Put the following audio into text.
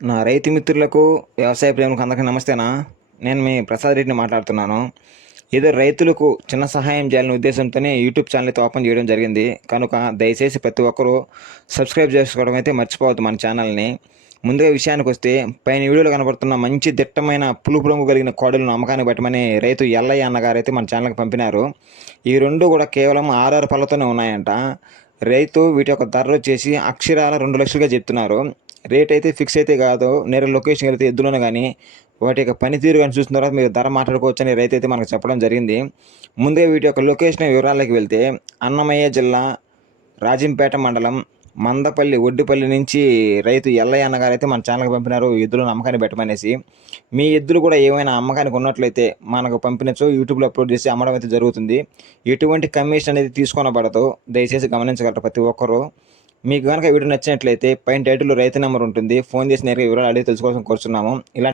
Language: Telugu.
నా రైతు మిత్రులకు వ్యవసాయ ప్రేమకు అందరికీ నమస్తేనా? నేను మీ ప్రసాద్ రెడ్డిని మాట్లాడుతున్నాను. ఏదో రైతులకు చిన్న సహాయం చేయాలనే ఉద్దేశంతోనే యూట్యూబ్ ఛానల్ అయితే ఓపెన్ చేయడం జరిగింది. కనుక దయచేసి ప్రతి ఒక్కరూ సబ్స్క్రైబ్ చేసుకోవడం అయితే మర్చిపోవద్దు మన ఛానల్ని. ముందుగా విషయానికి వస్తే పైన వీడియోలో కనబడుతున్న మంచి దిట్టమైన పులుపు రంగు కలిగిన కోడలను అమ్మకానికి పెట్టమని రైతు ఎల్లయ్య అన్నగారు అయితే మన ఛానల్కి పంపినారు. ఈ రెండు కూడా కేవలం ఆర్ఆర్ పళ్ళతోనే ఉన్నాయంట. రైతు వీటి యొక్క ధర వచ్చేసి అక్షరాల రెండు లక్షలుగా చెప్తున్నారు. రేట్ అయితే ఫిక్స్ అయితే కాదు నేరు లొకేషన్ వెళ్తే ఎద్దులోనే కానీ వాటి యొక్క పనితీరు కానీ చూసిన తర్వాత మీరు ధర మాట్లాడుకోవచ్చు అని రైతు అయితే మనకు చెప్పడం జరిగింది. ముందుగా వీటి యొక్క లొకేషన్ వివరాలకు వెళ్తే అన్నమయ్య జిల్లా రాజంపేట మండలం మందపల్లి ఒడ్డిపల్లి నుంచి రైతు ఎల్లయ్య అన్నగారు అయితే మన ఛానల్కి పంపినారు. ఎద్దులను అమ్మకాన్ని పెట్టమనేసి మీ ఎద్దులు కూడా ఏమైనా అమ్మకానికి ఉన్నట్లయితే మనకు పంపినచో యూట్యూబ్లో అప్లోడ్ చేసి అమ్మడం అయితే జరుగుతుంది. ఎటువంటి కమిషన్ అనేది తీసుకోనబడదు దయచేసి గమనించగలరు ప్రతి ఒక్కరూ. మీకు కనుక వీడియో నచ్చినట్లయితే పైన టైటిల్లో రైతు నెంబర్ ఉంటుంది. ఫోన్ చేసి నేరుగా వివరాలు అడిగి తెలుసుకోవాల్సిన కోరుచున్నాము. ఇలా